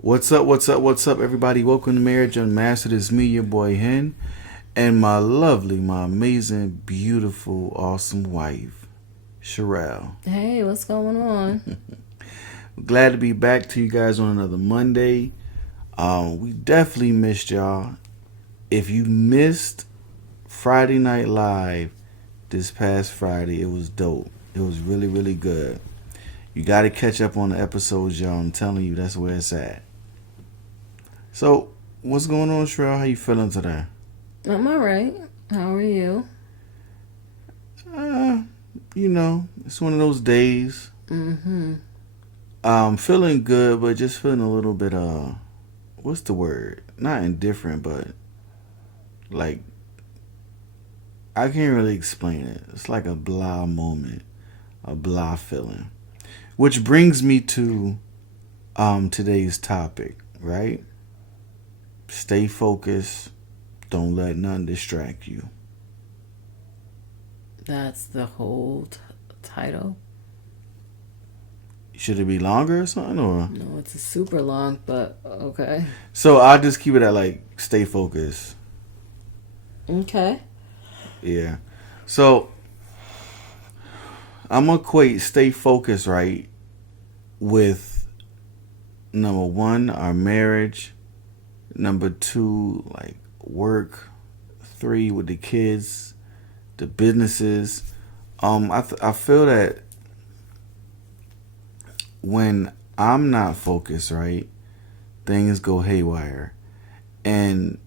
What's up, everybody? Welcome to Marriage Unmastered. It's me, your boy Hen, and my lovely, my amazing, beautiful, awesome wife, Shireal. Hey, what's going on? Glad to be back to you guys on another Monday. We definitely missed y'all. If you missed Friday Night Live this past Friday, it was dope. It was really, really good. You got to catch up on the episodes, y'all. I'm telling you, that's where it's at. So, what's going on, Shrell? How you feeling today? I'm all right. How are you? It's one of those days. Mm-hmm. I'm feeling good, but just feeling a little bit, what's the word? Not indifferent, but, like, I can't really explain it. It's like a blah moment, a blah feeling. Which brings me to, today's topic, right? Stay focused. Don't let none distract you. That's the whole title. Should it be longer or something? Or No, it's a super long, but okay. so I'll just keep it at like stay focused. Okay. Yeah. So I'm gonna equate stay focused, right, with number one, our marriage. Number two, like work. Three, with the kids, the businesses. I feel that when I'm not focused, right, things go haywire. And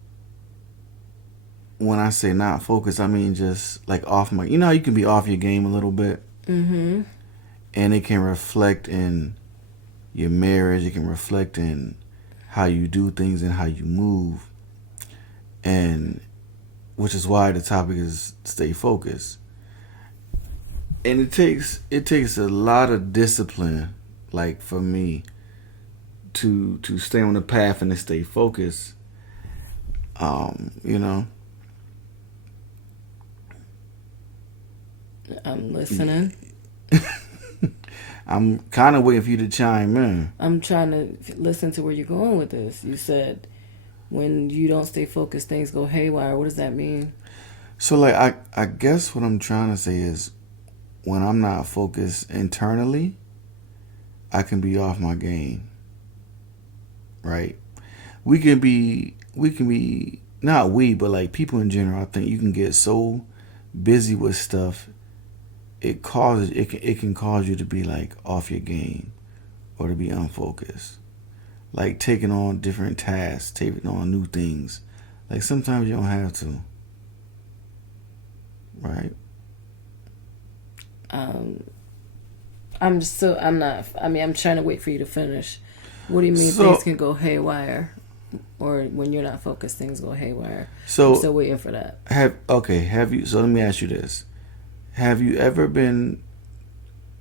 when I say not focused, I mean just like off my. You know how you can be off your game a little bit, Mm-hmm. and it can reflect in your marriage. It can reflect in how you do things and how you move, and which is why the topic is stay focused. And it takes a lot of discipline, like for me, to stay on the path and to stay focused. You know, I'm listening. I'm kind of waiting for you to chime in. I'm trying to listen to where you're going with this. You said when you don't stay focused, things go haywire. What does that mean? So, like, I guess what I'm trying to say is when I'm not focused internally, I can be off my game, right? We can be not we, but like people in general. I think you can get so busy with stuff, it can cause you to be like off your game or to be unfocused. Like taking on different tasks, taking on new things. Like sometimes you don't have to, right? Um, I'm not. I mean, I'm trying to wait for you to finish. What do you mean So things can go haywire, or when you're not focused, things go haywire? I'm so still waiting for that. have you? So let me ask you this: Have you ever been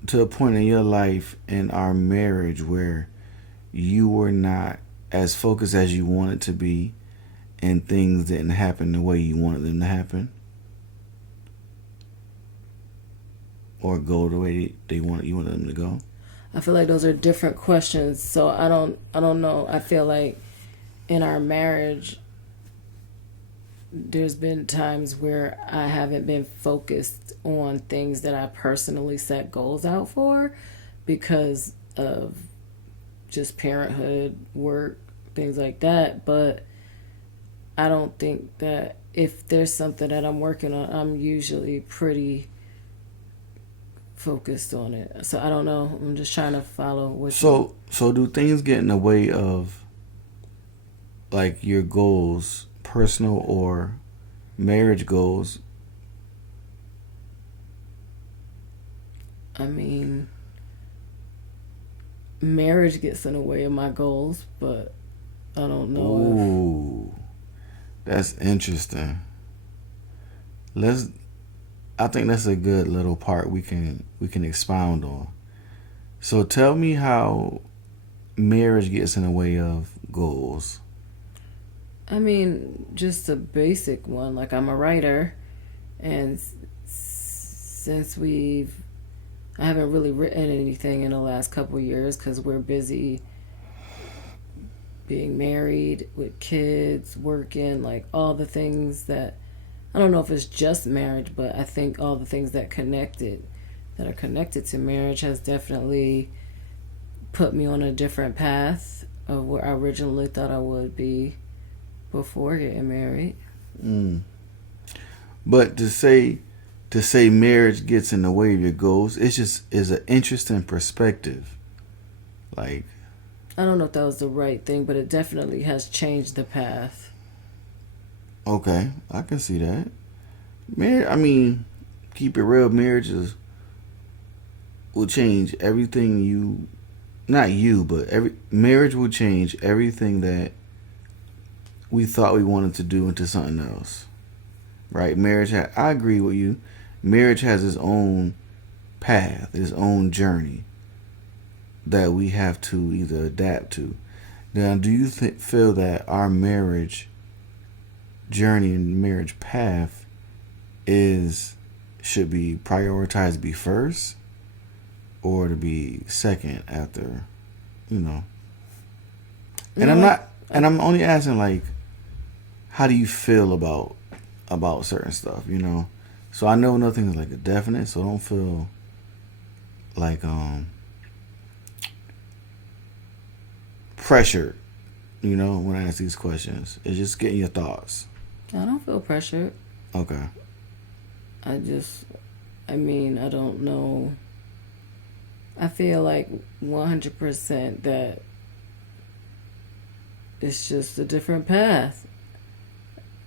to a point in your life in our marriage where you were not as focused as you wanted to be, and things didn't happen the way you wanted them to happen, or go the way they wanted you wanted them to go? I feel like those are different questions. So I don't know. I feel like in our marriage there's been times where I haven't been focused on things that I personally set goals out for because of just parenthood, work, things like that. But I don't think that if there's something that I'm working on, I'm usually pretty focused on it. So I don't know. I'm just trying to follow what you. So do things get in the way of like your goals, personal or marriage goals? I mean, marriage gets in the way of my goals, but I don't know if. Ooh, that's interesting. Let's. I think that's a good little part we can expound on. So tell me how marriage gets in the way of goals. I mean, just a basic one. Like I'm a writer, and since I haven't really written anything in the last couple of years because we're busy being married with kids, working, like all the things that, I don't know if it's just marriage, but I think all the things that are connected to marriage has definitely put me on a different path of where I originally thought I would be before getting married. Mm. But to say marriage gets in the way of your goals, it's just is an interesting perspective. Like, I don't know if that was the right thing, but it definitely has changed the path. okay, I can see that. Marriage, I mean, keep it real. Marriages will change everything you, not you, but every marriage will change everything that we thought we wanted to do into something else. Right? I agree with you. Marriage has its own path, its own journey that we have to either adapt to. Now, do you feel that our marriage journey and marriage path is should be prioritized to be first or to be second after, you know? And No, I'm only asking like, how do you feel about certain stuff, you know? So I know nothing's like a definite, so don't feel like pressured, you know, when I ask these questions. It's just getting your thoughts. I don't feel pressured. Okay. I just, I mean, I don't know. I feel like 100% that it's just a different path.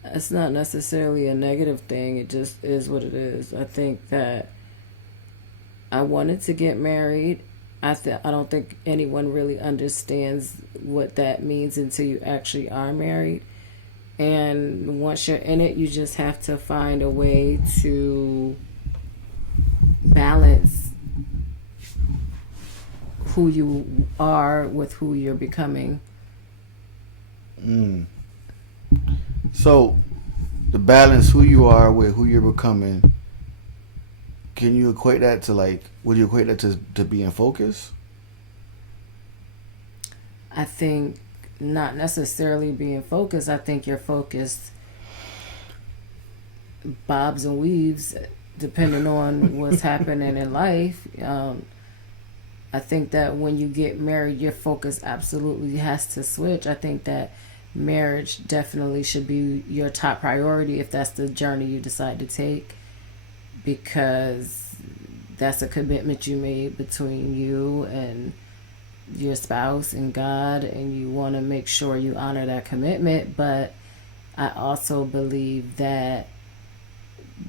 It's not necessarily a negative thing. It just is what it is. I think that I wanted to get married. I don't think anyone really understands what that means until you actually are married. And once you're in it, you just have to find a way to balance who you are with who you're becoming. Mm. So, the balance who you are with who you're becoming, can you equate that to like, would you equate that to being focused? I think not necessarily being focused. I think you're focused bobs and weaves depending on what's happening in life. I think that when you get married, your focus absolutely has to switch. I think that marriage definitely should be your top priority if that's the journey you decide to take, because that's a commitment you made between you and your spouse and God, and you want to make sure you honor that commitment. But I also believe that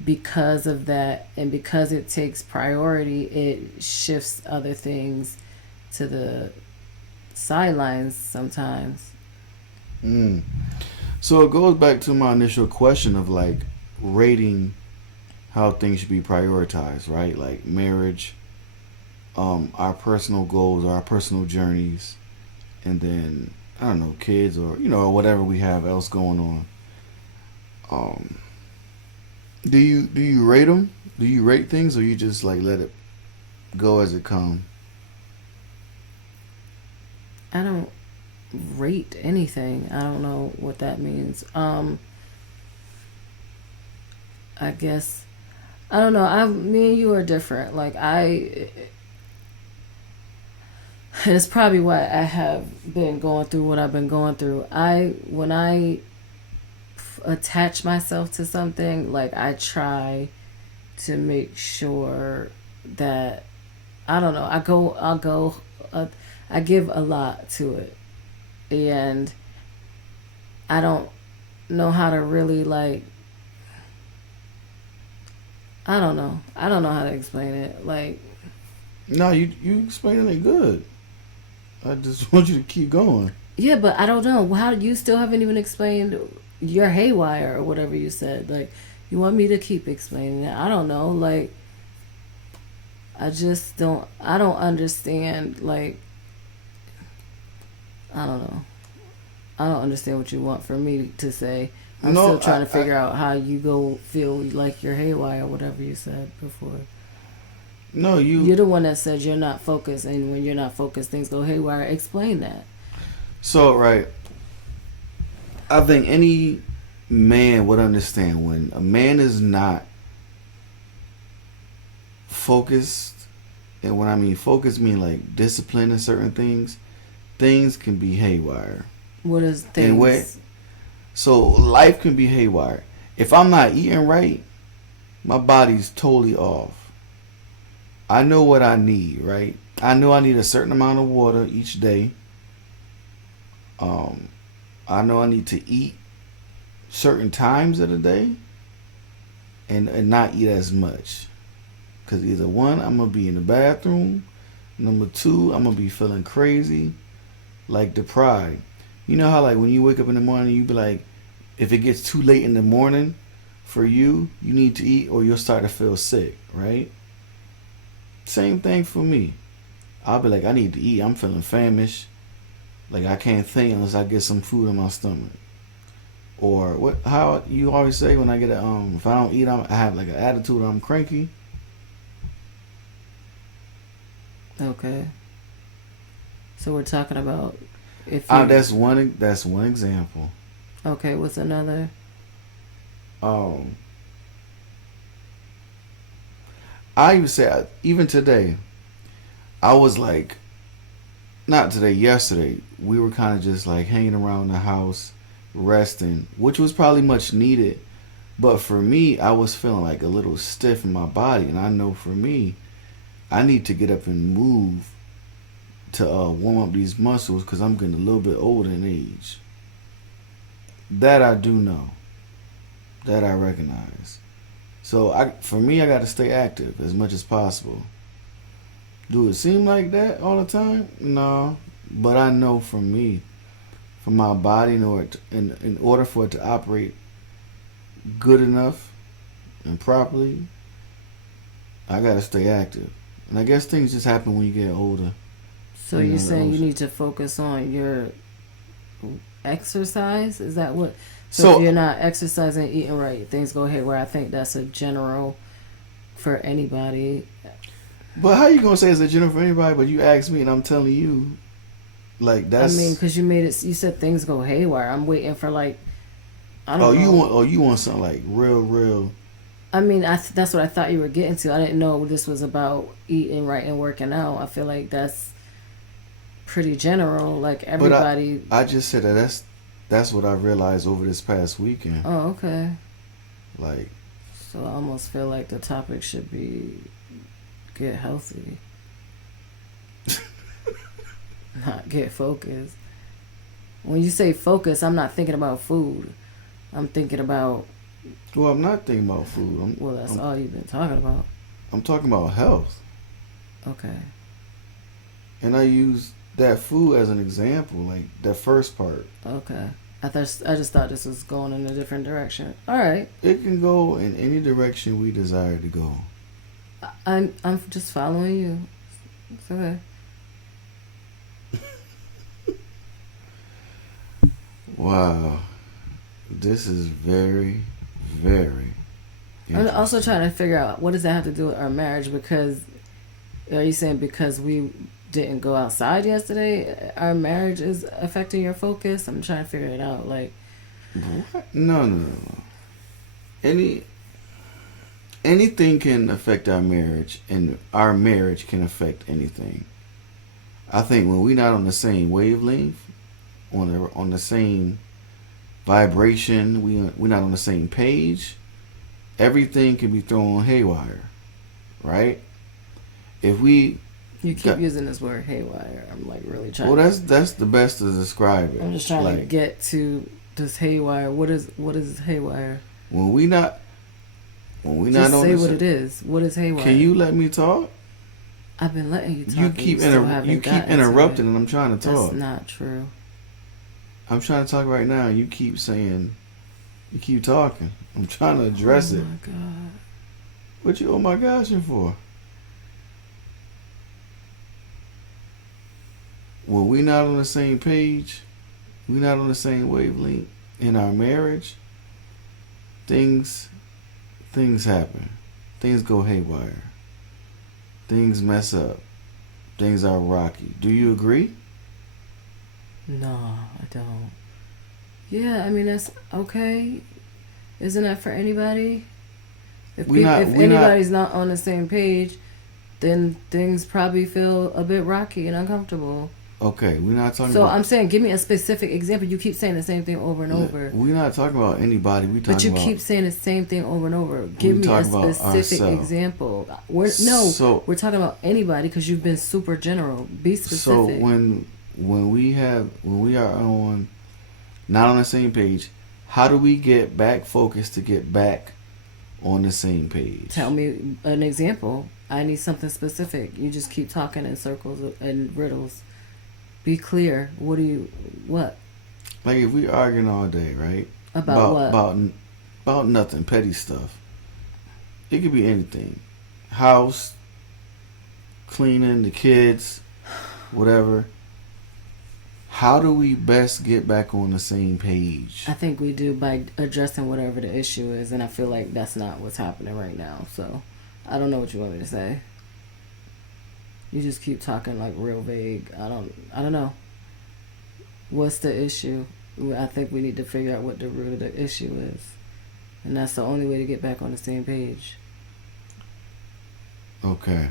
because of that and because it takes priority, it shifts other things to the sidelines sometimes. Mm. So it goes back to my initial question of like rating how things should be prioritized, right? Like marriage, our personal goals, our personal journeys, and then I don't know, kids or or whatever we have else going on. Um, do you rate them? Do you rate things, or you just like let it go as it come? I don't rate anything. I don't know what that means. I guess I don't know. Me and you are different. Like and it's probably why I have been going through what I've been going through. When I attach myself to something, like I try to make sure that I don't know. I give a lot to it, and I don't know how to really like. I don't know. I don't know how to explain it. Like, No, you explaining it good. I just want you to keep going. yeah, but I don't know. How you still haven't even explained your haywire or whatever you said. Like, you want me to keep explaining it? I don't know. Like, I just don't. I don't understand. Like, I don't know. I don't understand what you want from me to say. I'm No, still trying to figure out how you go feel like you're haywire, or whatever you said before. no, You're the one that said you're not focused, and when you're not focused, things go haywire. Explain that. So, right, I think any man would understand when a man is not focused, and when I mean focused, mean like discipline in certain things. Things can be haywire. What is And way, things? so life can be haywire. If I'm not eating right, my body's totally off. I know what I need, right? I know I need a certain amount of water each day. Um, I know I need to eat certain times of the day and not eat as much. Because either one, I'm going to be in the bathroom. Number two, I'm going to be feeling crazy, like deprived. You know how, like, when you wake up in the morning, you be like, if it gets too late in the morning for you, you need to eat or you'll start to feel sick, right? Same thing for me. I'll be like, I need to eat. I'm feeling famished. Like, I can't think unless I get some food in my stomach. Or what? How you always say when I get if I don't eat, I have like an attitude. I'm cranky. Okay. So we're talking about if you. That's one. That's one example. Okay, what's another? Um, I even say even today, I was like, not today, yesterday. We were kind of just like hanging around the house, resting, which was probably much needed. But for me, I was feeling like a little stiff in my body, and I know for me, I need to get up and move to warm up these muscles because I'm getting a little bit older in age. That I do know. That I recognize. So for me, I got to stay active as much as possible. Do it seem like that all the time? No, but I know for me, for my body, in order for it to operate good enough and properly, I got to stay active. And I guess things just happen when you get older. So you're saying you need to focus on your exercise? Is that what? So if you're not exercising, eating right, things go haywire. I think that's a general for anybody. But how you gonna say it's a general for anybody? But you asked me, and I'm telling you, like that's. I mean, because you made it. You said things go haywire. I'm waiting for like. I don't know. You want something like real. I mean, that's what I thought you were getting to. I didn't know this was about eating right and working out. I feel like that's pretty general. Like everybody. But I just said that's what I realized over this past weekend. Oh, okay. Like. So I almost feel like the topic should be get healthy, not get focused. When you say focus, I'm not thinking about food. I'm thinking about. Well, I'm not thinking about food. That's all you've been talking about. I'm talking about health. Okay. And I use that food as an example, like that first part. Okay. I just thought this was going in a different direction. All right. It can go in any direction we desire to go. I'm just following you. It's okay. Wow. This is very, very I'm also trying to figure out what does that have to do with our marriage, because are you saying because we didn't go outside yesterday, our marriage is affecting your focus? I'm trying to figure it out. Like, what? No. Anything can affect our marriage, and our marriage can affect anything. I think when we're not on the same wavelength, on the same vibration, we're not on the same page, everything can be thrown haywire, right? If we you keep using this word haywire, I'm like really trying. Well, that's the best to describe it. I'm just trying to get to this haywire. What is haywire? When we not just on say what it is. What is haywire? Can you let me talk? I've been letting you talk. You keep interrupting, and I'm trying to talk. That's not true. I'm trying to talk right now, and you keep saying, you keep talking. I'm trying to address it. Oh my god! What you oh my gosh for? When we not on the same page, we not on the same wavelength in our marriage, things things happen. Things go haywire. Things mess up. Things are rocky. Do you agree? No, I don't. Yeah, I mean that's okay. Isn't that for anybody? If We not anybody's not on the same page, then things probably feel a bit rocky and uncomfortable. okay. We're not talking So about. I'm saying, give me a specific example. You keep saying the same thing over and over, We're not talking about anybody. We but talking you about. keep saying the same thing over and over. Give We me a talking about specific ourselves. example. So We're talking about anybody because you've been super general. Be specific. so when we are on not on the same page, how do we get back focused to get back on the same page? Tell me an example. I need something specific. You just keep talking in circles and riddles. Be clear. What? Like if we arguing all day, right? About what? About nothing, petty stuff. It could be anything. House, cleaning, the kids, whatever. How do we best get back on the same page? I think we do by addressing whatever the issue is, and I feel like that's not what's happening right now. So, I don't know what you want me to say. You just keep talking like real vague. I don't know. What's the issue? I think we need to figure out what the root of the issue is. And that's the only way to get back on the same page. Okay.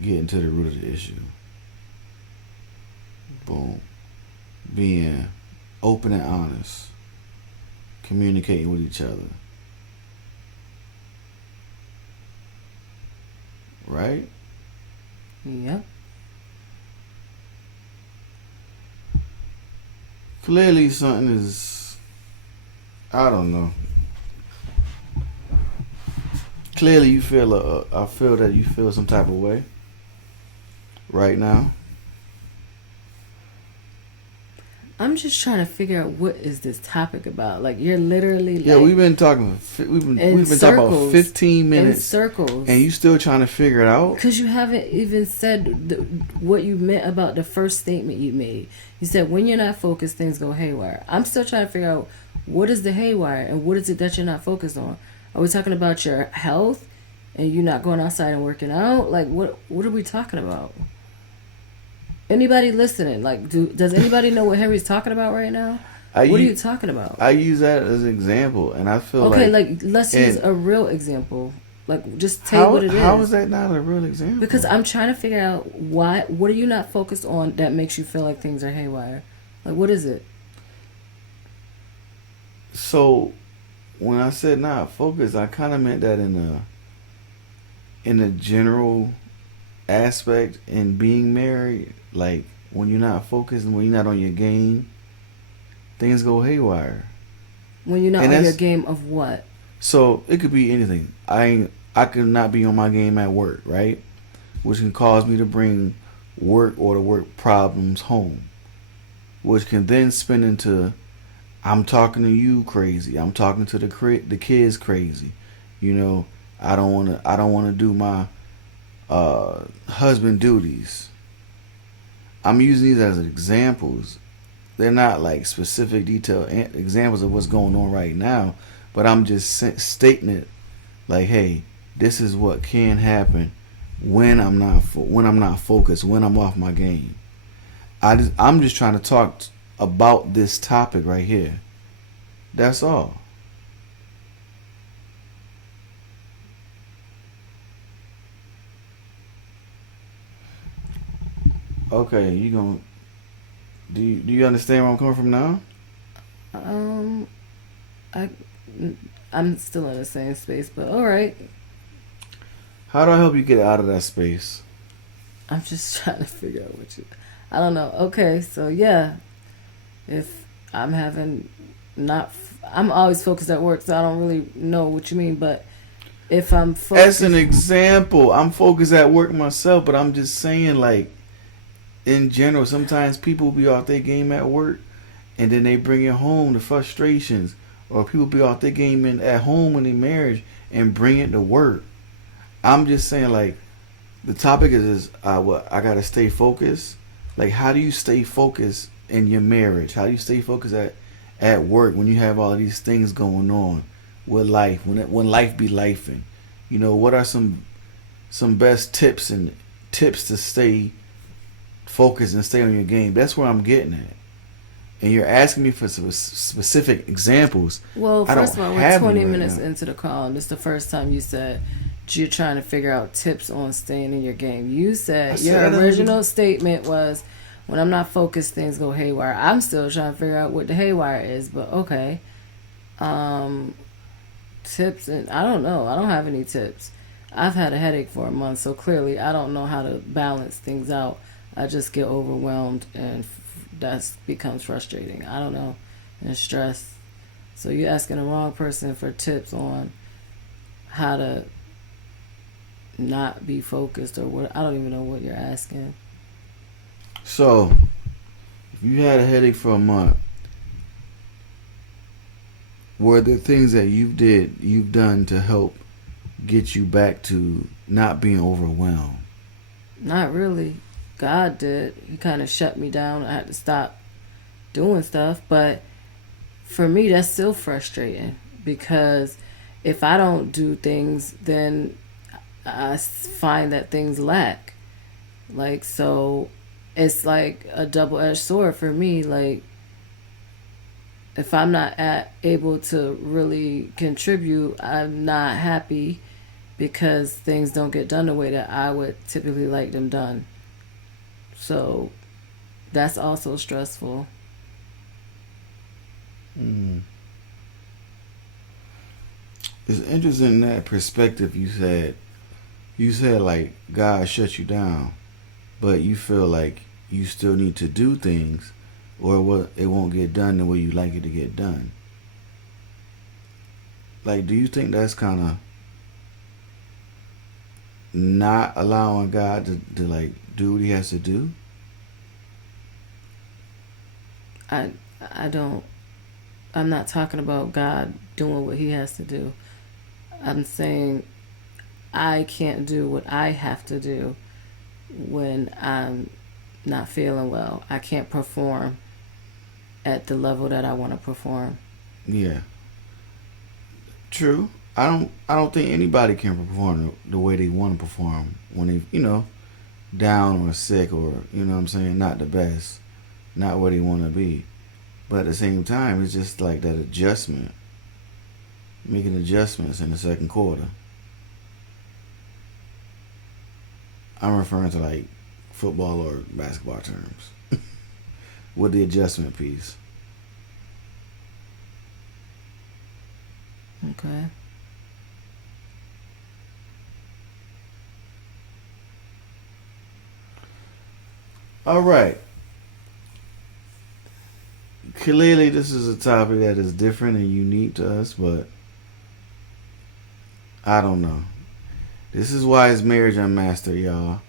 Getting to the root of the issue. Boom. Being open and honest. Communicating with each other. Right? Yep. Clearly something is, I don't know. Clearly you feel I feel that you feel some type of way right now. I'm just trying to figure out what is this topic about. Like you're literally like Yeah, we've been talking. We've been talking about 15 minutes in circles, and you still trying to figure it out. Because you haven't even said what you meant about the first statement you made. You said when you're not focused, things go haywire. I'm still trying to figure out what is the haywire and what is it that you're not focused on. Are we talking about your health and you not going outside and working out? Like what are we talking about? Anybody listening? Like, does anybody know what Henry's talking about right now? What are you talking about? I use that as an example, and I feel okay, like let's use a real example. Like, just tell what it is. How is that not a real example? Because I'm trying to figure out what are you not focused on that makes you feel like things are haywire? Like, what is it? So, when I said not focused, I kind of meant that in a general aspect in being married. Like, when you're not focused and when you're not on your game, things go haywire. When you're not on your game of what? So, it could be anything. I could not be on my game at work, right? Which can cause me to bring work or the work problems home. Which can then spin into, I'm talking to you crazy. I'm talking to the kids crazy. You know, I don't want to do my husband duties. I'm using these as examples. They're not like specific detailed examples of what's going on right now, but I'm just stating it like, hey, this is what can happen when I'm not focused, when I'm off my game. I'm just trying to talk about this topic right here. That's all. Okay, do you understand where I'm coming from now? I I'm still in the same space, but all right. How do I help you get out of that space? I'm just trying to figure out I don't know. Okay, so yeah, if I'm I'm always focused at work, so I don't really know what you mean, but if I'm focused. As an example, I'm focused at work myself, but I'm just saying, like, in general, sometimes people be off their game at work, and then they bring it home, the frustrations, or people be off their game at home in their marriage and bring it to work. I'm just saying, like, the topic is what I gotta stay focused. Like, how do you stay focused in your marriage? How do you stay focused at work, when you have all of these things going on with life, when life be lifing, what are some best tips to stay focused and stay on your game? That's where I'm getting at. And you're asking me for some specific examples. Well, I don't first of all, we're have 20 any right minutes now. into the call, and this is the first time you said you're trying to figure out tips on staying in your game. You said your original statement was, when I'm not focused, things go haywire. I'm still trying to figure out what the haywire is, but okay. Tips, and I don't know. I don't have any tips. I've had a headache for a month, so clearly I don't know how to balance things out. I just get overwhelmed, and that becomes frustrating. I don't know, and stress. So you're asking the wrong person for tips on how to not be focused or what. I don't even know what you're asking. So, if you had a headache for a month, were there things that you've done to help get you back to not being overwhelmed? Not really. God did. He kind of shut me down. I had to stop doing stuff. But for me, that's still frustrating because if I don't do things, then I find that things lack. Like, so it's like a double-edged sword for me. Like, if I'm not able to really contribute, I'm not happy because things don't get done the way that I would typically like them done. So that's also stressful. Mm. It's interesting in that perspective. You said like God shut you down, but you feel like you still need to do things, or it won't get done the way you like it to get done. Like, do you think that's kind of not allowing God to like do what He has to do? I don't. I'm not talking about God doing what He has to do. I'm saying I can't do what I have to do when I'm not feeling well. I can't perform at the level that I want to perform. Yeah, true. I don't think anybody can perform the way they want to perform when they down or sick, or what I'm saying, not the best, not where they want to be. But at the same time, it's just like that adjustment, making adjustments in the second quarter. I'm referring to like football or basketball terms with the adjustment piece. Okay. All right. Clearly, this is a topic that is different and unique to us, but I don't know. This is why it's Marriage Unmastered, y'all.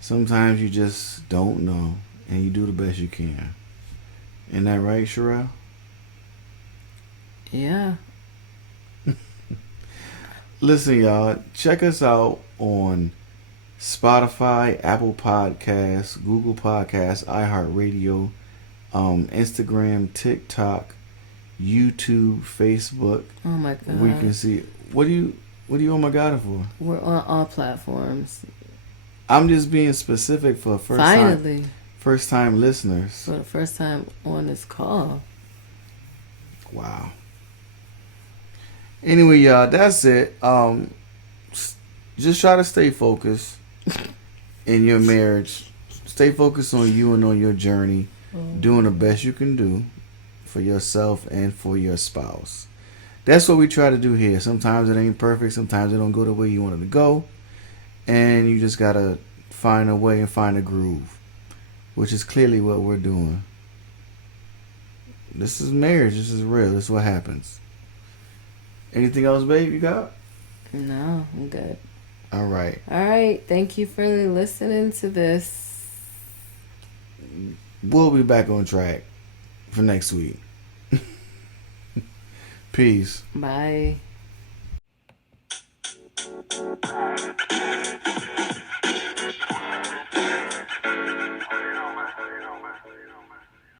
Sometimes you just don't know, and you do the best you can. Isn't that right, Shireal? Yeah. Listen, y'all, check us out on Spotify, Apple Podcasts, Google Podcasts, iHeartRadio, Instagram, TikTok, YouTube, Facebook. Oh my God. We can see. What do you oh my God for? We're on all platforms. I'm just being specific for Finally. First time listeners. For the first time on this call. Wow. Anyway, y'all, that's it. Just try to stay focused in your marriage. Stay focused on you and on your journey, doing the best you can do for yourself and for your spouse. That's what we try to do here. Sometimes it ain't perfect. Sometimes it don't go the way you want it to go. And you just got to find a way and find a groove, which is clearly what we're doing. This is marriage. This is real. This is what happens. Anything else, babe, you got? No, I'm good. All right. All right. Thank you for listening to this. We'll be back on track for next week. Peace. Bye.